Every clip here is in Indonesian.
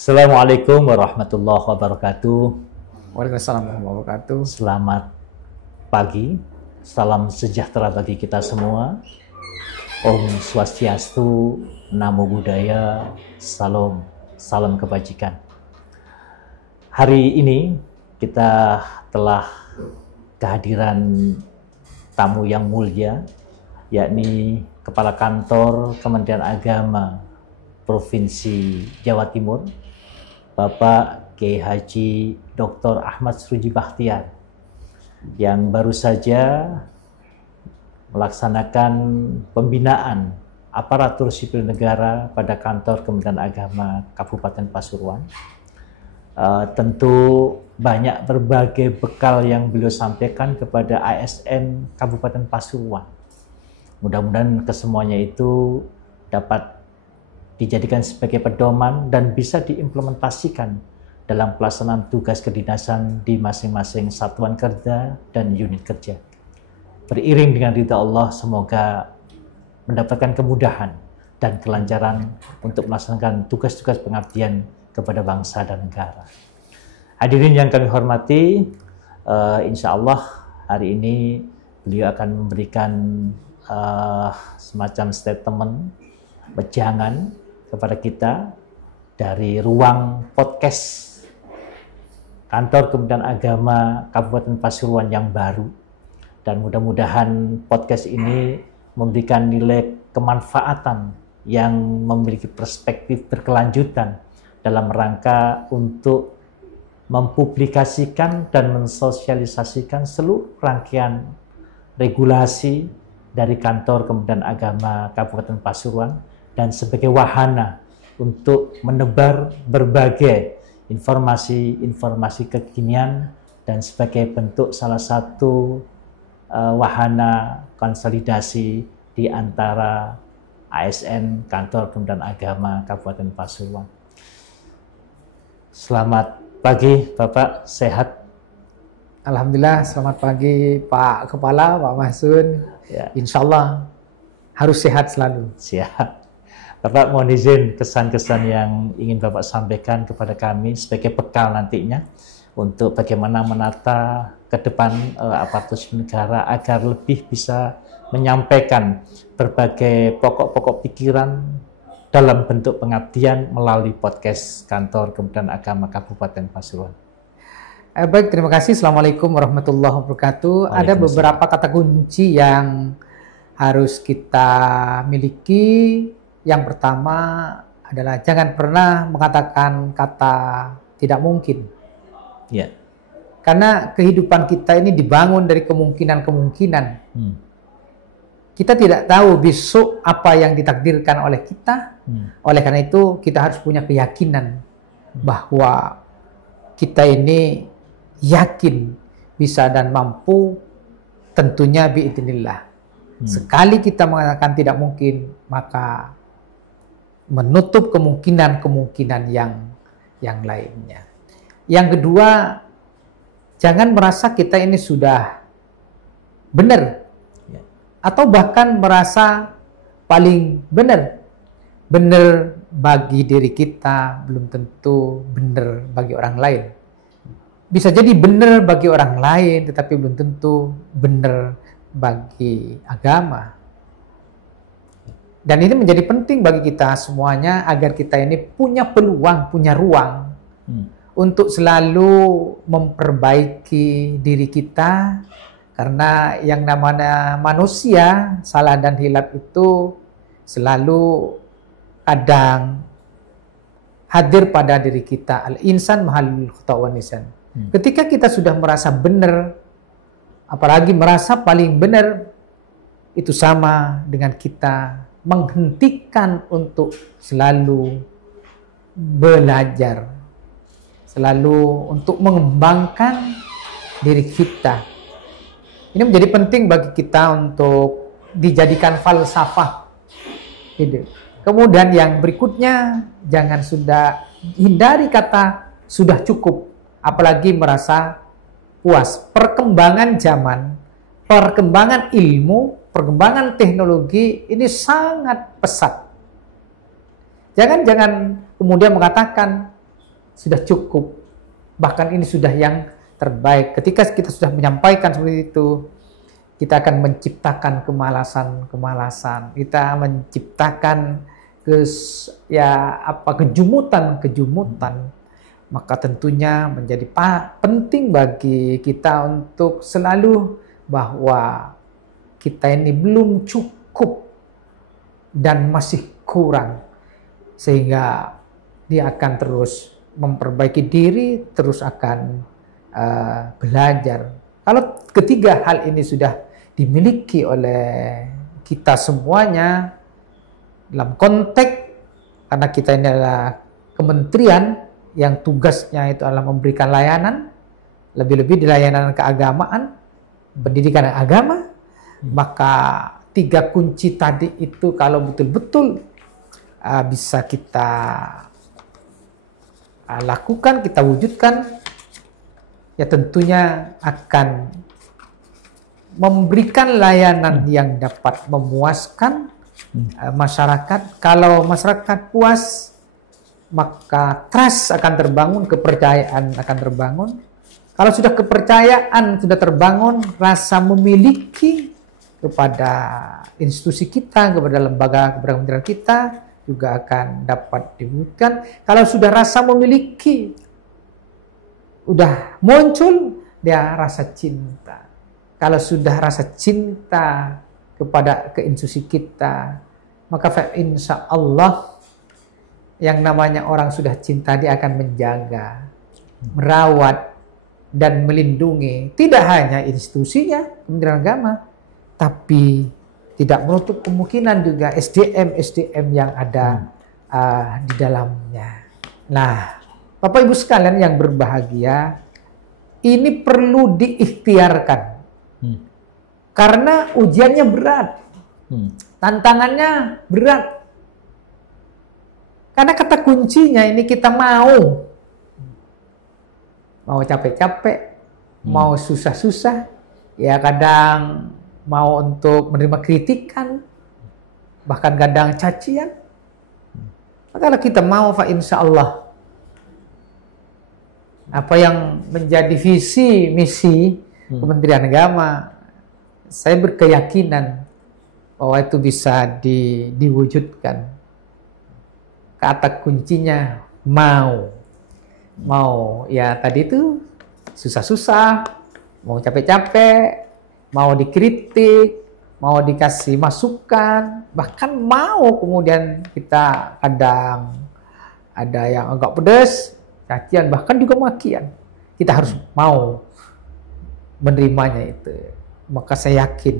Assalamualaikum warahmatullahi wabarakatuh. Waalaikumsalam warahmatullahi wabarakatuh. Selamat pagi, salam sejahtera bagi kita semua. Om Swastiastu, Namo Buddhaya, salam kebajikan. Hari ini kita telah kehadiran tamu yang mulia, yakni Kepala Kantor Kementerian Agama Provinsi Jawa Timur, Bapak Kiai Haji Dr. Ahmad Suruji Bakhtiar, yang baru saja melaksanakan pembinaan aparatur sipil negara pada kantor Kementerian Agama Kabupaten Pasuruan. Tentu banyak berbagai bekal yang beliau sampaikan kepada ASN Kabupaten Pasuruan. Mudah-mudahan kesemuanya itu dapat dijadikan sebagai pedoman dan bisa diimplementasikan dalam pelaksanaan tugas kedinasan di masing-masing satuan kerja dan unit kerja. Beriring dengan ridha Allah, semoga mendapatkan kemudahan dan kelancaran untuk melaksanakan tugas-tugas pengabdian kepada bangsa dan negara. Hadirin yang kami hormati, insya Allah hari ini beliau akan memberikan semacam statement wejangan kepada kita dari ruang podcast Kantor Kementerian Agama Kabupaten Pasuruan yang baru, dan mudah-mudahan podcast ini memberikan nilai kemanfaatan yang memiliki perspektif berkelanjutan dalam rangka untuk mempublikasikan dan mensosialisasikan seluruh rangkaian regulasi dari Kantor Kementerian Agama Kabupaten Pasuruan dan sebagai wahana untuk menebar berbagai informasi kekinian dan sebagai bentuk salah satu wahana konsolidasi di antara ASN Kantor Kementerian Agama Kabupaten Pasuruan. Selamat pagi Bapak, sehat? Alhamdulillah, selamat pagi Pak Kepala, Pak Mahsun. Ya. Insya Allah harus sehat selalu. Siap. Bapak mohon izin kesan-kesan yang ingin Bapak sampaikan kepada kami sebagai bekal nantinya untuk bagaimana menata ke depan aparatur sipil negara agar lebih bisa menyampaikan berbagai pokok-pokok pikiran dalam bentuk pengabdian melalui podcast Kantor Kementerian Agama Kabupaten Pasuruan. Baik, terima kasih. Assalamualaikum warahmatullahi wabarakatuh. Ada beberapa kata kunci yang harus kita miliki. Yang pertama adalah jangan pernah mengatakan kata tidak mungkin. Ya. Karena kehidupan kita ini dibangun dari kemungkinan-kemungkinan. Kita tidak tahu besok apa yang ditakdirkan oleh kita. Oleh karena itu kita harus punya keyakinan bahwa kita ini yakin bisa dan mampu, tentunya biidznillah. Sekali kita mengatakan tidak mungkin, maka menutup kemungkinan-kemungkinan yang lainnya. Yang kedua, jangan merasa kita ini sudah benar, atau bahkan merasa paling benar. Benar bagi diri kita belum tentu benar bagi orang lain. Bisa jadi benar bagi orang lain, tetapi belum tentu benar bagi agama. Dan ini menjadi penting bagi kita semuanya agar kita ini punya peluang, punya ruang untuk selalu memperbaiki diri kita. Karena yang namanya manusia, salah dan hilaf itu selalu kadang hadir pada diri kita. Al-insan mahallul khata' wan nisyan. Ketika kita sudah merasa benar, apalagi merasa paling benar, itu sama dengan kita menghentikan untuk selalu belajar, selalu untuk mengembangkan diri kita. Ini menjadi penting bagi kita untuk dijadikan falsafah hidup. Kemudian yang berikutnya, jangan sudah hindari kata sudah cukup, apalagi merasa puas. Perkembangan zaman, perkembangan ilmu, perkembangan teknologi ini sangat pesat. Jangan kemudian mengatakan sudah cukup. Bahkan ini sudah yang terbaik. Ketika kita sudah menyampaikan seperti itu, kita akan menciptakan kemalasan-kemalasan. Kita menciptakan kejumutan. Maka tentunya menjadi penting bagi kita untuk selalu bahwa kita ini belum cukup dan masih kurang, sehingga dia akan terus memperbaiki diri, terus akan belajar. Kalau ketiga hal ini sudah dimiliki oleh kita semuanya dalam konteks, karena kita ini adalah kementerian yang tugasnya itu adalah memberikan layanan, lebih-lebih di layanan keagamaan, pendidikan dan agama, maka 3 kunci tadi itu kalau betul-betul bisa kita lakukan, kita wujudkan, ya tentunya akan memberikan layanan yang dapat memuaskan masyarakat. Kalau masyarakat puas, maka trust akan terbangun, kepercayaan akan terbangun. Kalau sudah kepercayaan sudah terbangun, rasa memiliki kepada institusi kita, kepada lembaga, kepada kementerian kita juga akan dapat diwujudkan. Kalau sudah rasa memiliki udah muncul, dia rasa cinta. Kalau sudah rasa cinta kepada institusi kita, maka insya Allah yang namanya orang sudah cinta, dia akan menjaga, merawat, dan melindungi tidak hanya institusinya, Kementerian Agama, tapi tidak menutup kemungkinan juga SDM yang ada di dalamnya. Nah, Bapak Ibu sekalian yang berbahagia, ini perlu diikhtiarkan. Karena ujiannya berat. Tantangannya berat. Karena kata kuncinya ini kita mau capek-capek, mau susah-susah, ya kadang mau untuk menerima kritikan, bahkan kadang cacian. Maka kalau kita mau, insya Allah apa yang menjadi visi misi Kementerian Agama, saya berkeyakinan bahwa itu bisa diwujudkan. Kata kuncinya mau ya tadi itu susah-susah, mau capek-capek, mau dikritik, mau dikasih masukan, bahkan mau kemudian kita kadang ada yang agak pedas, cacian, bahkan juga makian. Kita harus mau menerimanya itu. Maka saya yakin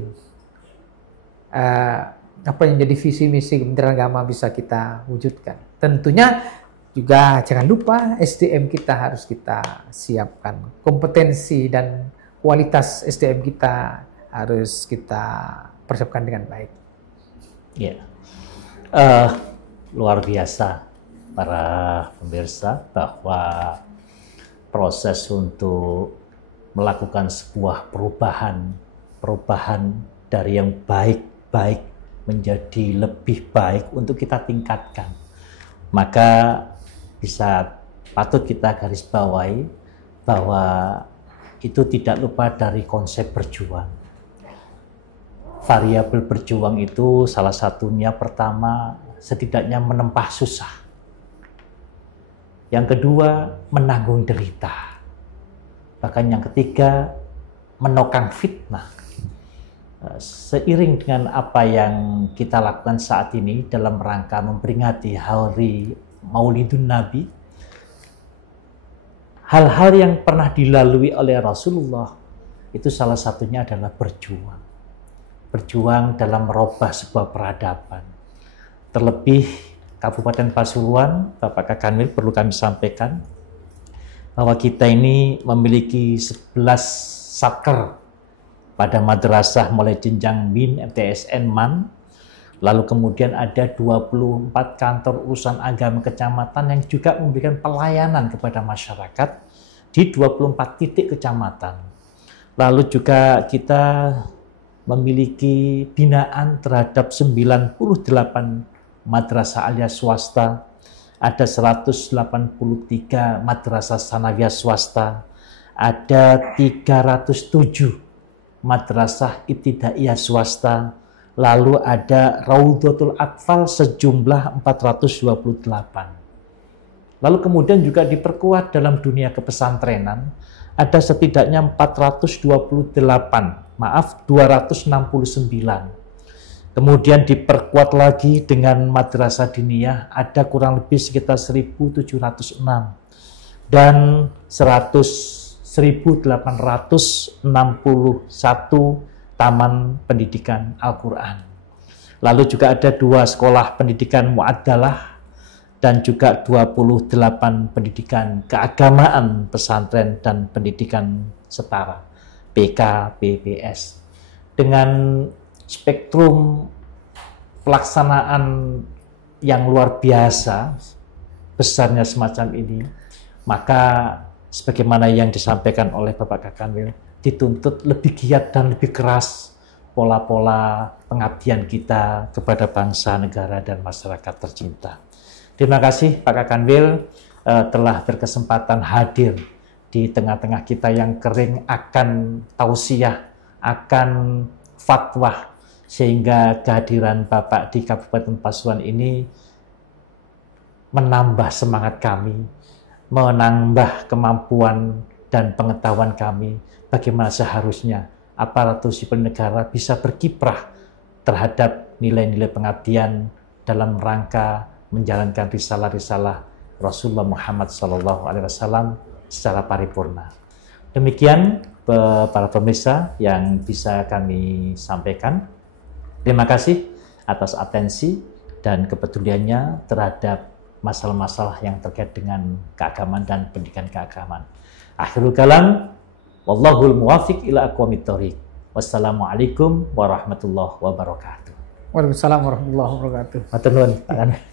apa yang jadi visi misi Kementerian Agama bisa kita wujudkan. Tentunya juga jangan lupa SDM kita harus kita siapkan. Kompetensi dan kualitas SDM kita harus kita persiapkan dengan baik. Ya, luar biasa para pemirsa bahwa proses untuk melakukan sebuah perubahan dari yang baik menjadi lebih baik untuk kita tingkatkan. Maka patut kita garis bawahi bahwa itu tidak lupa dari konsep berjuang. Variabel berjuang itu salah satunya pertama setidaknya menempah susah. Yang kedua menanggung derita. Bahkan yang ketiga menokang fitnah. Seiring dengan apa yang kita lakukan saat ini dalam rangka memperingati Hari Maulidun Nabi, hal-hal yang pernah dilalui oleh Rasulullah itu salah satunya adalah berjuang dalam merubah sebuah peradaban. Terlebih Kabupaten Pasuruan, Bapak Kakanwil, perlu kami sampaikan bahwa kita ini memiliki 11 satker pada madrasah mulai jenjang MIN, MTSN, MAN, lalu kemudian ada 24 kantor urusan agama kecamatan yang juga memberikan pelayanan kepada masyarakat di 24 titik kecamatan. Lalu juga kita memiliki binaan terhadap 98 madrasah alias swasta ada 183 madrasah sanawiyah swasta, ada 307 madrasah ibtidaiyah swasta, lalu ada Raudhatul Atfal sejumlah 428. Lalu kemudian juga diperkuat dalam dunia kepesantrenan, ada setidaknya 269. Kemudian diperkuat lagi dengan madrasah diniyah, ada kurang lebih sekitar 1.706 dan 1.861 taman pendidikan Al-Quran. Lalu juga ada 2 sekolah pendidikan muaddalah dan juga 28 pendidikan keagamaan pesantren dan pendidikan setara PK-PPS. Dengan spektrum pelaksanaan yang luar biasa besarnya semacam ini, maka sebagaimana yang disampaikan oleh Bapak Kakanwil, dituntut lebih giat dan lebih keras pola-pola pengabdian kita kepada bangsa, negara, dan masyarakat tercinta. Terima kasih Pak Kakanwil telah berkesempatan hadir di tengah-tengah kita yang kering akan tausiah, akan fatwa, sehingga kehadiran Bapak di Kabupaten Pasuruan ini menambah semangat kami, menambah kemampuan dan pengetahuan kami bagaimana seharusnya aparatur sipil negara bisa berkiprah terhadap nilai-nilai pengabdian dalam rangka menjalankan risalah-risalah Rasulullah Muhammad SAW secara paripurna. Demikian para pemirsa yang bisa kami sampaikan. Terima kasih atas atensi dan kepeduliannya terhadap masalah-masalah yang terkait dengan keagamaan dan pendidikan keagamaan. Akhirul kalam, wallahul muwafiq ila aqwamit thoriq. Wassalamualaikum warahmatullahi wabarakatuh. Waalaikumsalam warahmatullahi wabarakatuh. Matur nuwun, Pak.